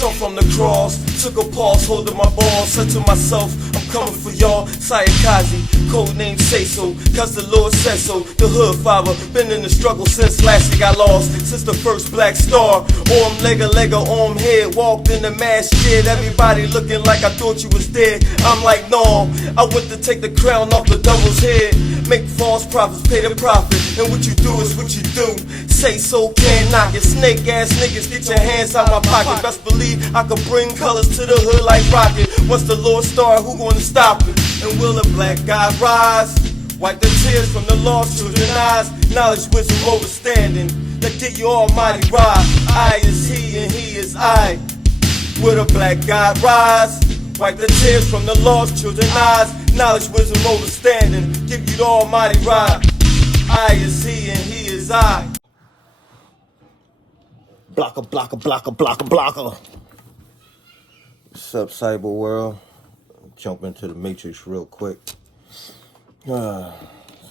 Come from the cross, took a pause, holding my balls. Said to myself, I'm coming for y'all. Sayakazi, code name Say So, cause the Lord said so. The hood father, been in the struggle since last year got lost. Since the first black star, arm lega, arm head. Walked in the mass shit, everybody looking like I thought you was dead. I'm like, no, I went to take the crown off the devil's head. Make false prophets pay the profit, and what you do is what you do. Say so, can't knock it. Snake ass niggas, get your hands out my pocket. Best believe I can bring colors to the hood like rocket. Once the Lord start, who gonna stop it? And will a black guy rise? Wipe the tears from the lost children's eyes. Knowledge, wisdom, overstanding that get you almighty ride. I is he and he is I. Will a black guy rise? Wipe the tears from the lost children's eyes. Knowledge, wisdom, overstanding give you the almighty ride. I is he and he is I. Blocker. What's up, cyber world? Jump into the matrix real quick. There's a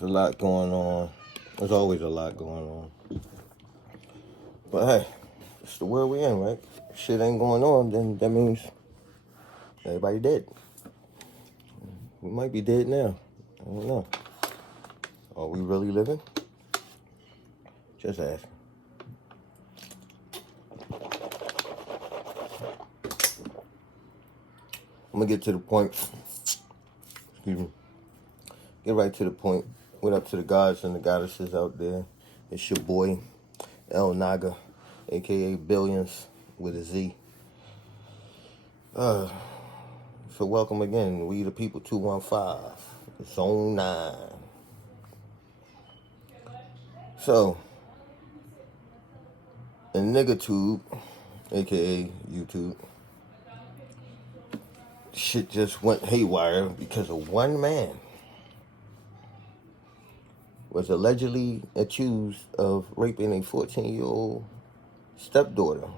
lot going on. There's always a lot going on. But hey, it's the world we in, right? If shit ain't going on, then that means everybody dead. We might be dead now. I don't know. Are we really living? Just asking. I'm gonna get to the point. Excuse me. Get right to the point. What up to the gods and the goddesses out there? It's your boy, El Naga, aka Billions with a Z. So welcome again. We the people 215, Zone 9. So, in NiggaTube, aka YouTube, shit just went haywire because of one man was allegedly accused of raping a 14-year-old stepdaughter.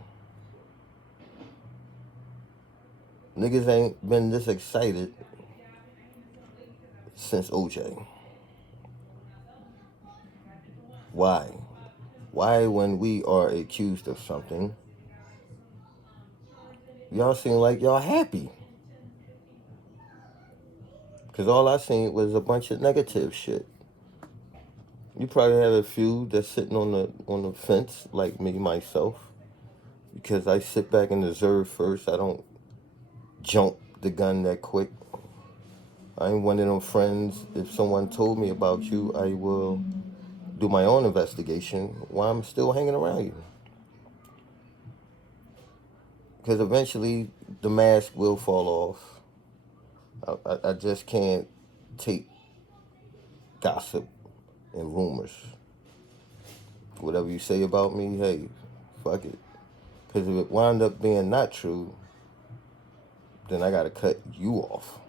Niggas ain't been this excited since OJ. Why? Why, when we are accused of something, y'all seem like y'all happy? Because all I seen was a bunch of negative shit. You probably have a few that's sitting on the fence, like me, myself. Because I sit back and observe first. I don't jump the gun that quick. I ain't one of them friends. If someone told me about you, I will do my own investigation while I'm still hanging around you. Because eventually the mask will fall off. I just can't take gossip and rumors. Whatever you say about me, hey, fuck it. Because if it wound up being not true, then I gotta cut you off.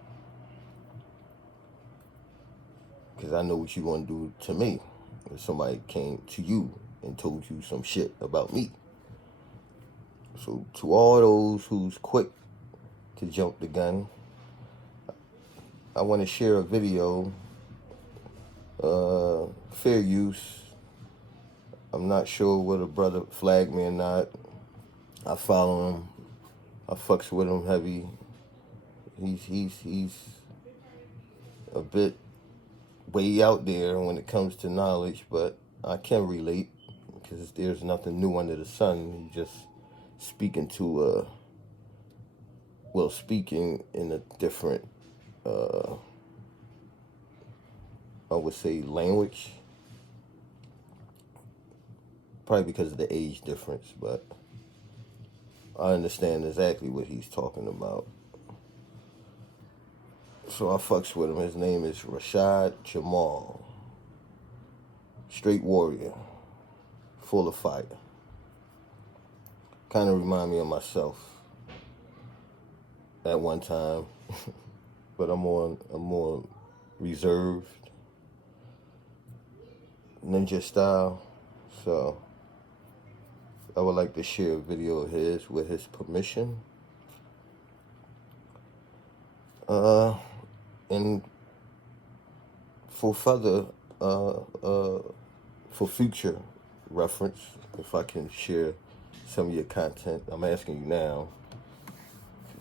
Because I know what you're gonna do to me if somebody came to you and told you some shit about me. So to all those who's quick to jump the gun, I want to share a video, fair use. I'm not sure whether brother flagged me or not. I follow him. I fucks with him heavy. He's a bit way out there when it comes to knowledge, but I can relate because there's nothing new under the sun. He's just speaking to speaking in a different, I would say, language. Probably because of the age difference, but I understand exactly what he's talking about. So I fucks with him. His name is Rashad Jamal. Straight warrior. Full of fire. Kind of remind me of myself at one time. But I'm more reserved. Ninja style. So I would like to share a video of his with his permission. And for further, for future reference, if I can share some of your content, I'm asking you now,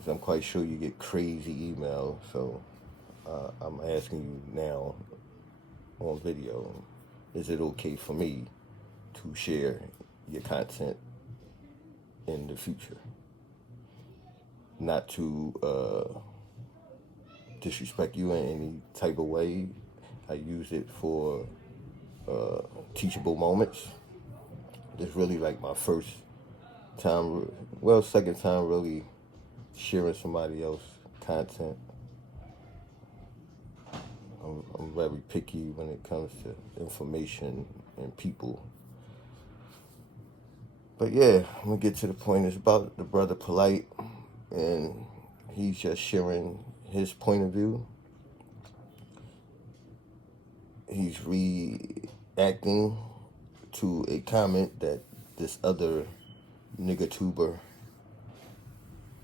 I'm quite sure you get crazy emails. So I'm asking you now on video, is it okay for me to share your content in the future? Not to disrespect you in any type of way. I use it for teachable moments. It's really like my first time, well, second time really sharing somebody else's content. I'm very picky when it comes to information and people. But yeah, I'm gonna get to the point. It's about the brother Polite, and he's just sharing his point of view. He's reacting to a comment that this other nigga tuber,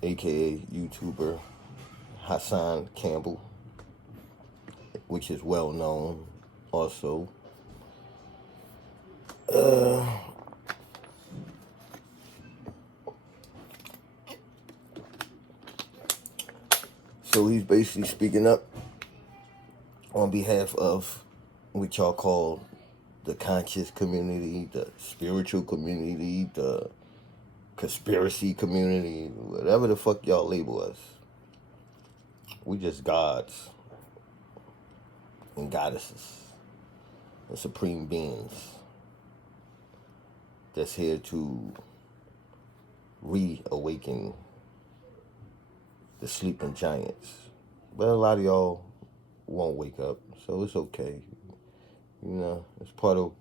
aka YouTuber Hassan Campbell, which is well known also. So he's basically speaking up on behalf of what y'all call the conscious community, the spiritual community, the conspiracy community, whatever the fuck y'all label us. We just gods and goddesses and supreme beings that's here to reawaken the sleeping giants. But a lot of y'all won't wake up, so it's okay. You know, it's part of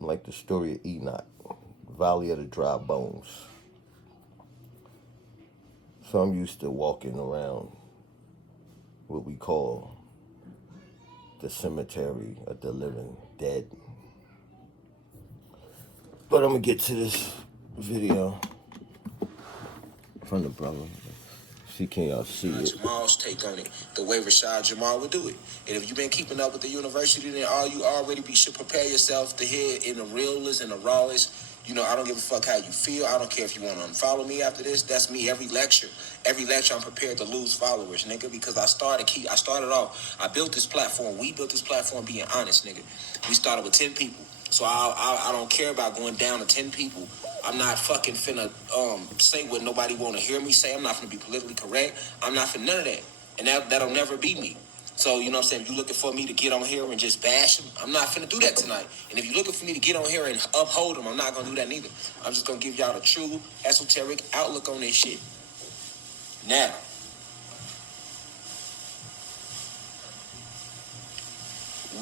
like the story of Enoch, Valley of the Dry Bones. So I'm used to walking around what we call the cemetery of the living dead. But I'm gonna get to this video from the brother. See, can y'all see it? Jamal's take on it, the way Rashad Jamal would do it. And if you've been keeping up with the university, then you already should prepare yourself to hear in the realest and the rawest. You know, I don't give a fuck how you feel. I don't care if you want to unfollow me after this. That's me every lecture. Every lecture I'm prepared to lose followers, nigga, because I started off, I built this platform. We built this platform being honest, nigga. We started with 10 people. So I don't care about going down to 10 people. I'm not fucking finna say what nobody want to hear me say. I'm not finna be politically correct. I'm not finna none of that. And that'll never be me. So, you know what I'm saying? If you're looking for me to get on here and just bash them, I'm not finna do that tonight. And if you're looking for me to get on here and uphold them, I'm not gonna do that neither. I'm just gonna give y'all the true esoteric outlook on this shit. Now,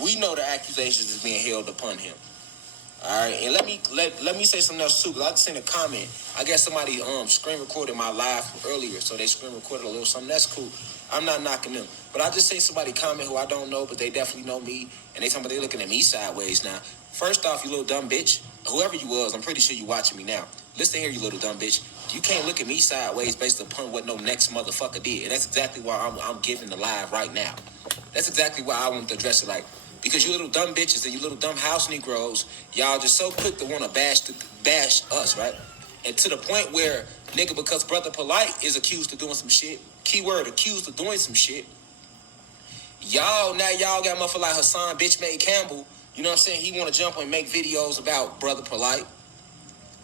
we know the accusations is being held upon him. All right, and let me say something else too, because I just seen a comment. I guess somebody screen recorded my live from earlier, so they screen recorded a little something. That's cool. I'm not knocking them, but I just seen somebody comment who I don't know, but they definitely know me, and they talking about they looking at me sideways now. First off, you little dumb bitch, whoever you was, I'm pretty sure you watching me now. Listen here, you little dumb bitch. You can't look at me sideways based upon what no next motherfucker did, and that's exactly why I'm giving the live right now. That's exactly why I want to address it like. Because you little dumb bitches and you little dumb house Negroes, y'all just so quick to want to bash us, right? And to the point where, nigga, because Bro.Polight is accused of doing some shit, keyword, accused of doing some shit, y'all got motherfucker like Hassan, bitch made Campbell, you know what I'm saying? He want to jump and make videos about Bro.Polight.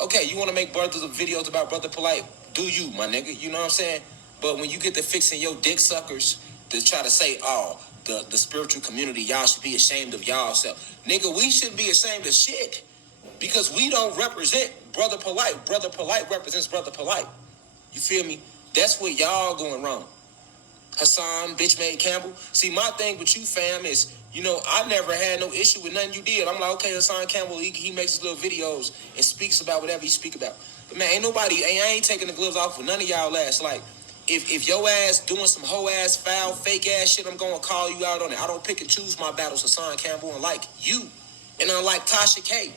Okay, you want to make videos about Bro.Polight? Do you, my nigga, you know what I'm saying? But when you get to fixing your dick suckers to try to say, oh, the spiritual community, y'all should be ashamed of y'all self. Nigga, we shouldn't be ashamed of shit because we don't represent Bro.Polight. Bro.Polight represents Bro.Polight. You feel me? That's where y'all going wrong. Hassan, bitch made Campbell. See, my thing with you, fam, is, you know, I never had no issue with nothing you did. I'm like, okay, Hassan Campbell, he makes his little videos and speaks about whatever he speak about. But man, I ain't taking the gloves off with none of y'all ass. Like, if your ass doing some hoe ass, foul, fake ass shit, I'm gonna call you out on it. I don't pick and choose my battles, Hassan Campbell, unlike you, and unlike Tasha K.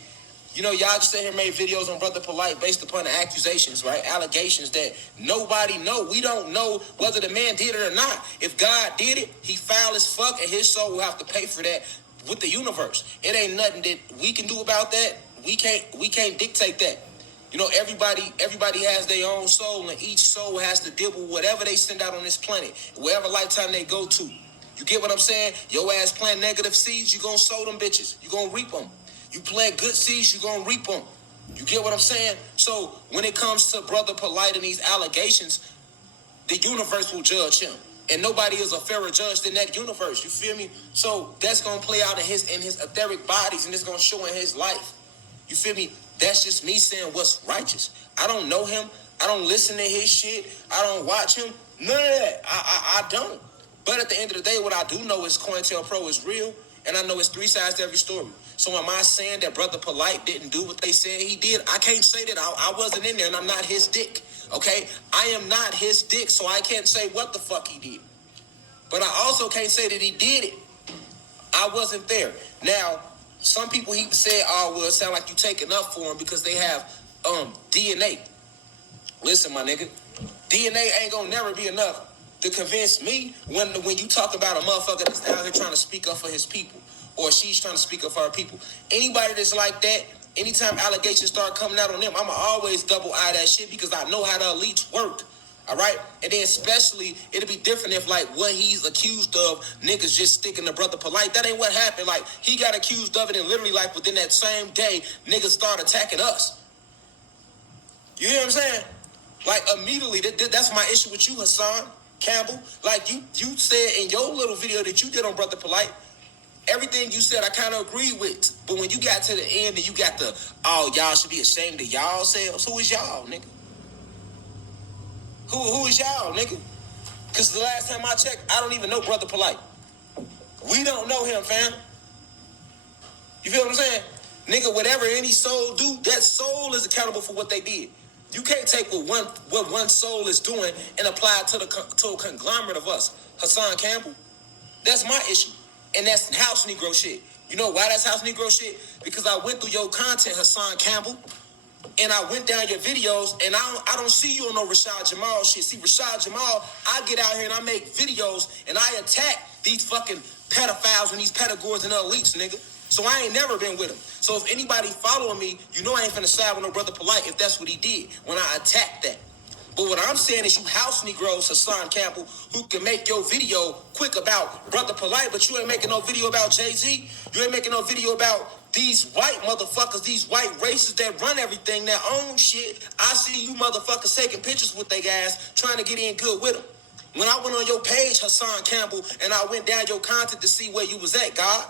You know, y'all just sit here and made videos on Bro.Polight based upon the accusations, right? Allegations that nobody know. We don't know whether the man did it or not. If God did it, he foul as fuck, and his soul will have to pay for that with the universe. It ain't nothing that we can do about that. We can't dictate that. You know, everybody has their own soul, and each soul has to deal with whatever they send out on this planet, wherever lifetime they go to. You get what I'm saying? Your ass plant negative seeds, you gonna sow them bitches. You gonna reap them. You plant good seeds, you gonna reap them. You get what I'm saying? So when it comes to Bro.Polight and these allegations, the universe will judge him. And nobody is a fairer judge than that universe. You feel me? So that's gonna play out in his etheric bodies, and it's gonna show in his life. You feel me? That's just me saying what's righteous. I don't know him. I don't listen to his shit. I don't watch him. None of that. I don't. But at the end of the day, what I do know is COINTELPRO is real, and I know it's three sides to every story. So am I saying that Bro.Polight didn't do what they said he did? I can't say that. I wasn't in there, and I'm not his dick. Okay? I am not his dick, so I can't say what the fuck he did. But I also can't say that he did it. I wasn't there. Now, some people he said, oh, well, it sound like you taking up for him because they have DNA. Listen, my nigga, DNA ain't gonna never be enough to convince me when you talk about a motherfucker that's out here trying to speak up for his people, or she's trying to speak up for her people. Anybody that's like that, anytime allegations start coming out on them, I'ma always double eye that shit because I know how the elites work. All right, and then especially it'll be different if like what he's accused of, niggas just sticking to Bro.Polight. That ain't what happened. Like he got accused of it, and literally like within that same day, niggas start attacking us. You hear what I'm saying? Like immediately, that's my issue with you, Hassan Campbell. Like you said in your little video that you did on Bro.Polight, everything you said I kind of agree with. But when you got to the end and you got the, oh, y'all should be ashamed of y'all selves. Who is y'all, nigga? Who is y'all, nigga? Because the last time I checked, I don't even know Bro.Polight. We don't know him, fam. You feel what I'm saying? Nigga, whatever any soul do, that soul is accountable for what they did. You can't take what one soul is doing and apply it to a conglomerate of us. Hassan Campbell, that's my issue. And that's house Negro shit. You know why that's house Negro shit? Because I went through your content, Hassan Campbell, and I went down your videos, and I don't see you on no Rashad Jamal shit. See, Rashad Jamal, I get out here and I make videos, and I attack these fucking pedophiles and these pedagores and the elites, nigga. So I ain't never been with him. So if anybody following me, you know I ain't finna side with no Bro.Polight if that's what he did when I attacked that. But what I'm saying is you house Negroes, Hassan Campbell, who can make your video quick about Bro.Polight, but you ain't making no video about Jay-Z. You ain't making no video about these white motherfuckers, these white racists that run everything, that own shit. I see you motherfuckers taking pictures with their guys, trying to get in good with them. When I went on your page, Hassan Campbell, and I went down your content to see where you was at, God,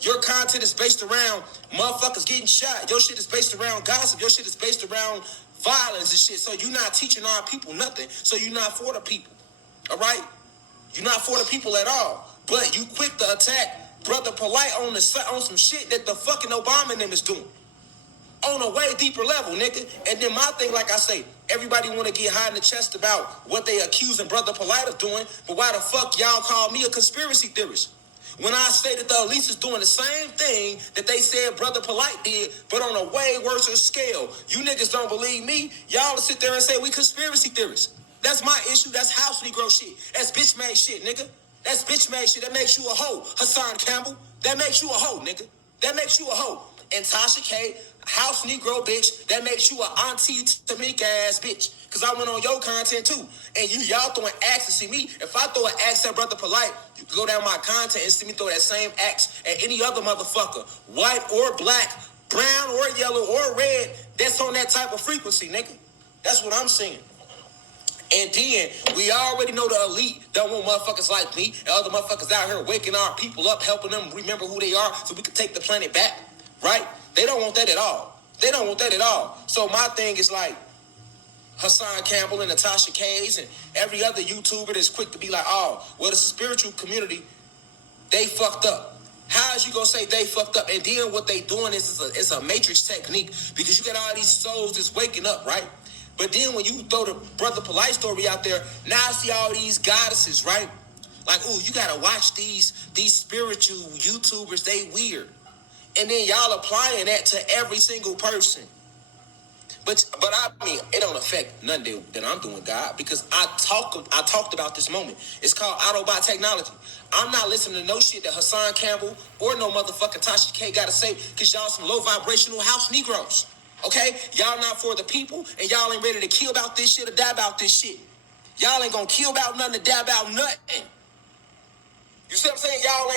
your content is based around motherfuckers getting shot. Your shit is based around gossip. Your shit is based around violence and shit. So you're not teaching our people nothing. So you're not for the people. All right? You're not for the people at all. But you quick to attack Bro.Polight on some shit that the fucking Obama and them is doing. On a way deeper level, nigga. And then my thing, like I say, everybody want to get high in the chest about what they accusing Bro.Polight of doing, but why the fuck y'all call me a conspiracy theorist? When I say that the elites is doing the same thing that they said Bro.Polight did, but on a way worse scale. You niggas don't believe me. Y'all will sit there and say we conspiracy theorists. That's my issue. That's house Negro shit. That's bitch made shit, nigga. That's bitch made shit. That makes you a hoe, Hassan Campbell. That makes you a hoe, nigga. That makes you a hoe. And Tasha K, house Negro bitch, that makes you a auntie Tamika ass bitch. Cause I went on your content too. And y'all throwing axes. See me, if I throw an axe at Bro.Polight, you can go down my content and see me throw that same axe at any other motherfucker. White or black, brown or yellow or red, that's on that type of frequency, nigga. That's what I'm saying. And then we already know the elite don't want motherfuckers like me and other motherfuckers out here waking our people up, helping them remember who they are so we can take the planet back, right? They don't want that at all. They don't want that at all. So my thing is like Hassan Campbell and Natasha Kays and every other YouTuber that's quick to be like, oh, well, the spiritual community, they fucked up. How is you gonna say they fucked up? And then what they doing is it's a matrix technique because you got all these souls that's waking up, right? But then when you throw the Bro.Polight story out there, now I see all these goddesses, right? Like, ooh, you gotta watch these spiritual YouTubers, they weird. And then y'all applying that to every single person. But I mean, it don't affect none that I'm doing, God, because I talked about this moment. It's called Autobot technology. I'm not listening to no shit that Hassan Campbell or no motherfucking Tasha K gotta say, because y'all some low vibrational house Negroes. Okay? Y'all not for the people, and y'all ain't ready to kill about this shit or die about this shit. Y'all ain't gonna kill about nothing or die about nothing. You see what I'm saying? Y'all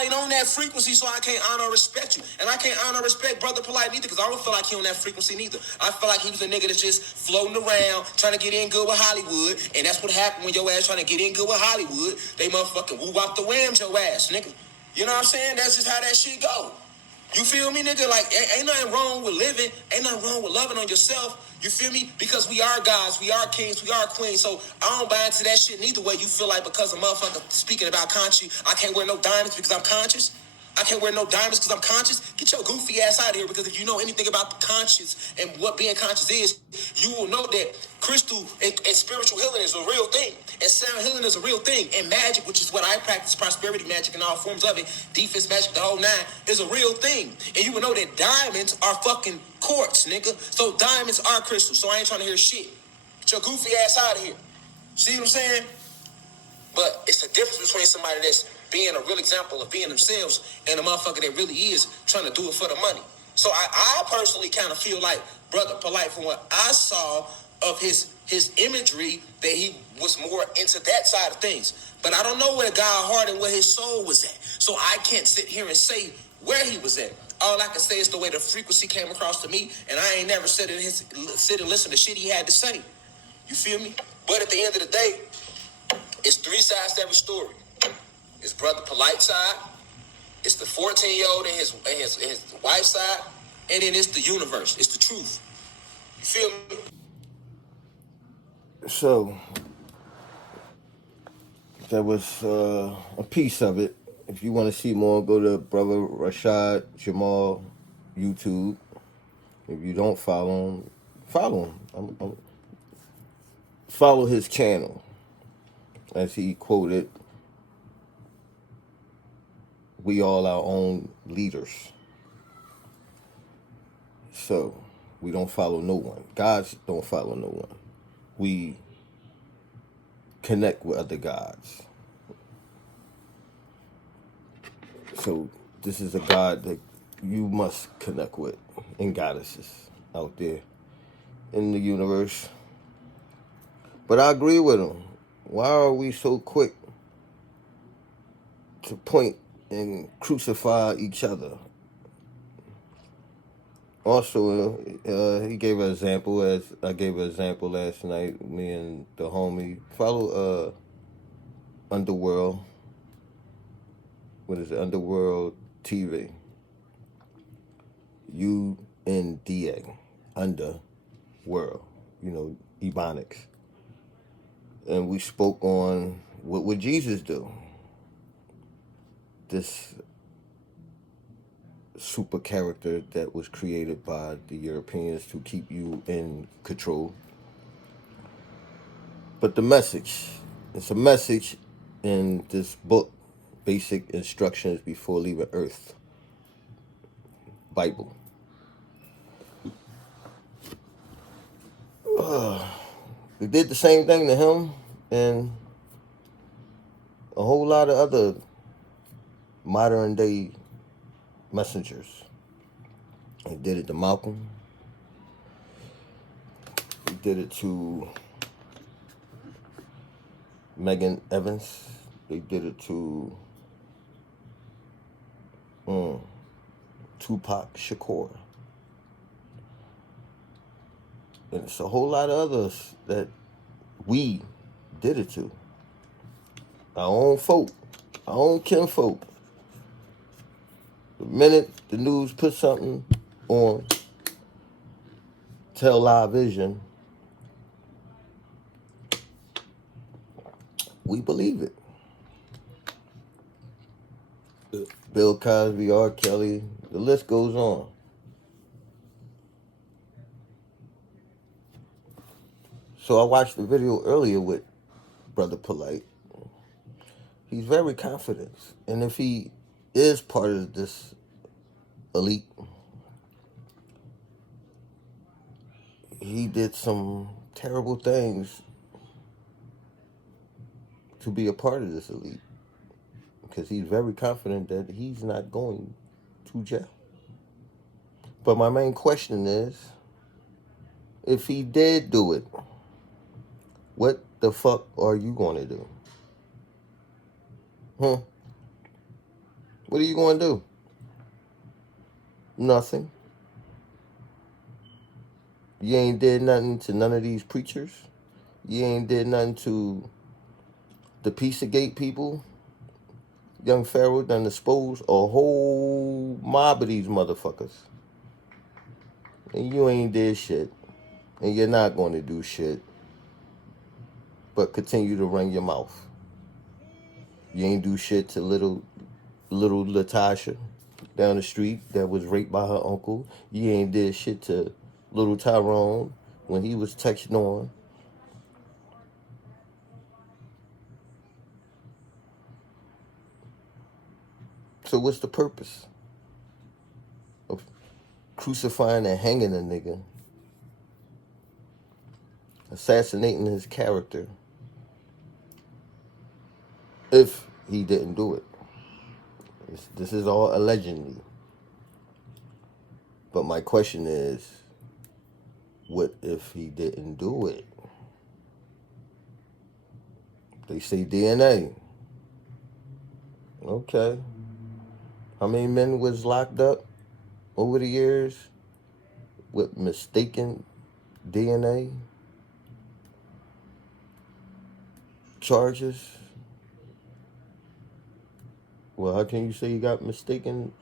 ain't on that frequency, so I can't honor and respect you. And I can't honor and respect Bro.Polight neither, because I don't feel like he on that frequency neither. I feel like he was a nigga that's just floating around, trying to get in good with Hollywood. And that's what happened when your ass trying to get in good with Hollywood. They motherfucking woo out the whams your ass, nigga. You know what I'm saying? That's just how that shit go. You feel me, nigga? Like, ain't nothing wrong with living. Ain't nothing wrong with loving on yourself. You feel me? Because we are gods, we are kings, we are queens. So I don't buy into that shit neither way. You feel like because a motherfucker speaking about conscious, I can't wear no diamonds because I'm conscious. I can't wear no diamonds because I'm conscious. Get your goofy ass out of here, because if you know anything about the conscious and what being conscious is, you will know that crystal and spiritual healing is a real thing. And sound healing is a real thing. And magic, which is what I practice, prosperity magic and all forms of it, defense magic, the whole nine, is a real thing. And you will know that diamonds are fucking quartz, nigga. So diamonds are crystals. So I ain't trying to hear shit. Get your goofy ass out of here. See what I'm saying? But it's the difference between somebody that's being a real example of being themselves and a motherfucker that really is trying to do it for the money. So I personally kind of feel like Bro.Polight, from what I saw of his imagery, that he was more into that side of things. But I don't know where God's heart and where his soul was at. So I can't sit here and say where he was at. All I can say is the way the frequency came across to me, and I ain't never sit and listen to shit he had to say. You feel me? But at the end of the day, it's three sides to every story. It's Bro.Polight side, it's the 14-year-old and his wife's side, and then it's the universe. It's the truth. You feel me? So that was a piece of it. If you want to see more, go to brother Rashad Jamal YouTube. If you don't follow him, follow him. Follow his channel. As he quoted, we all our own leaders. So we don't follow no one. Gods don't follow no one. We connect with other gods. So this is a God that you must connect with, and goddesses out there in the universe. But I agree with him. Why are we so quick to point and crucify each other? Also, he gave an example, as I gave an example last night. Me and the homie follow Underworld. What is it? Underworld TV. UNDA. Underworld. You know, Ebonics. And we spoke on what would Jesus do? This super character that was created by the Europeans to keep you in control. But the message, it's a message in this book, Basic Instructions Before Leaving Earth, Bible. They did the same thing to him and a whole lot of other modern day messengers. They did it to Malcolm. They did it to Megan Evans. They did it to Tupac Shakur. And it's a whole lot of others that we did it to. Our own folk, our own kinfolk. The minute the news put something on Tell Live Vision, we believe it. Bill Cosby, R. Kelly, the list goes on. So I watched the video earlier with Bro.Polight. He's very confident. And if he is part of this elite, he did some terrible things to be a part of this elite. Because he's very confident that he's not going to jail. But my main question is, if he did do it, what the fuck are you going to do? What are you going to do? Nothing. You ain't did nothing to none of these preachers. You ain't did nothing to the Pizzagate people. Young Pharaoh done exposed a whole mob of these motherfuckers. And you ain't did shit. And you're not going to do shit. But continue to run your mouth. You ain't do shit to little Latasha down the street that was raped by her uncle. You ain't did shit to little Tyrone when he was touched on. So what's the purpose of crucifying and hanging a nigga, assassinating his character, if he didn't do it? This is all allegedly. But my question is, what if he didn't do it? They say DNA. Okay. How many men was locked up over the years with mistaken DNA charges? Well, how can you say you got mistaken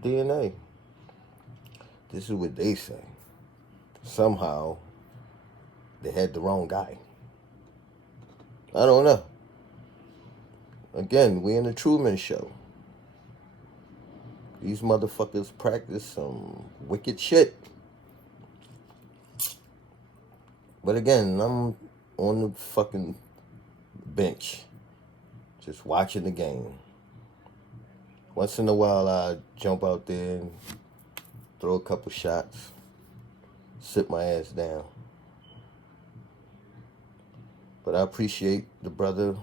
DNA? This is what they say. Somehow, they had the wrong guy. I don't know. Again, we in the Truman Show. These motherfuckers practice some wicked shit. But again, I'm on the fucking bench, just watching the game. Once in a while, I jump out there and throw a couple shots, sit my ass down. But I appreciate the brother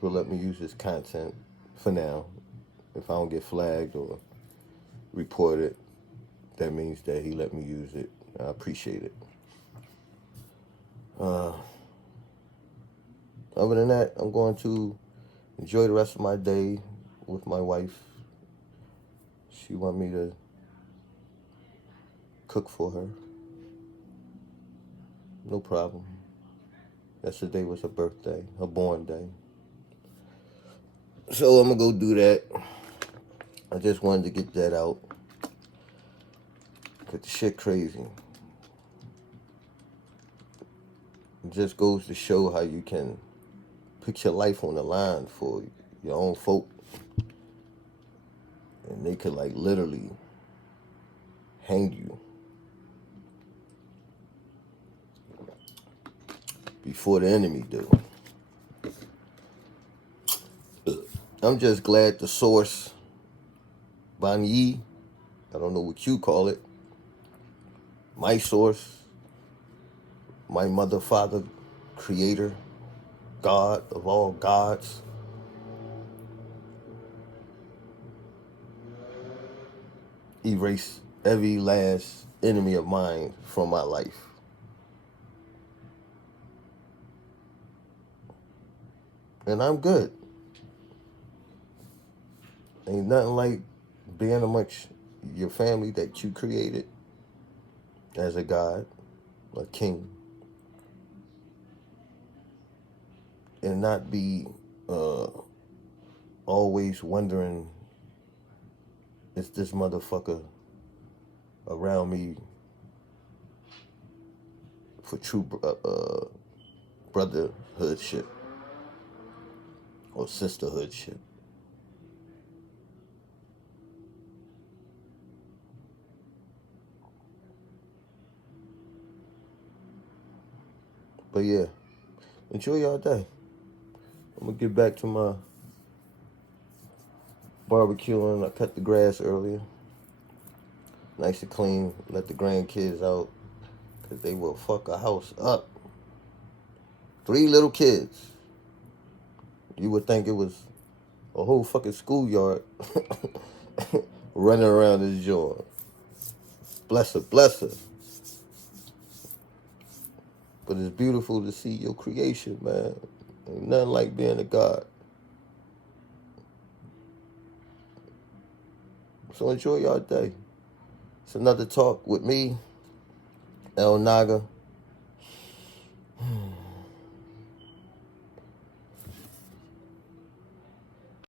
for letting me use his content for now. If I don't get flagged or reported, that means that he let me use it. I appreciate it. Other than that, I'm going to enjoy the rest of my day with my wife. She want me to cook for her. No problem. Yesterday was her birthday, her born day. So I'm going to go do that. I just wanted to get that out. Because the shit crazy. It just goes to show how you can put your life on the line for your own folk. And they could like literally hang you before the enemy do. I'm just glad the source, Banyi, I don't know what you call it, my source, my mother, father, creator, God of all gods, erase every last enemy of mine from my life. And I'm good. Ain't nothing like being amongst your family that you created as a god, a king, and not be always wondering, is this motherfucker around me for true brotherhood shit or sisterhood shit. But yeah, enjoy y'all day. I'm gonna get back to my barbecuing. I cut the grass earlier. Nice and clean. Let the grandkids out, because they will fuck a house up. 3 little kids. You would think it was a whole fucking schoolyard running around this joint. blesser. But it's beautiful to see your creation, man. Ain't nothing like being a God. So enjoy y'all day. It's another talk with me, El Naga.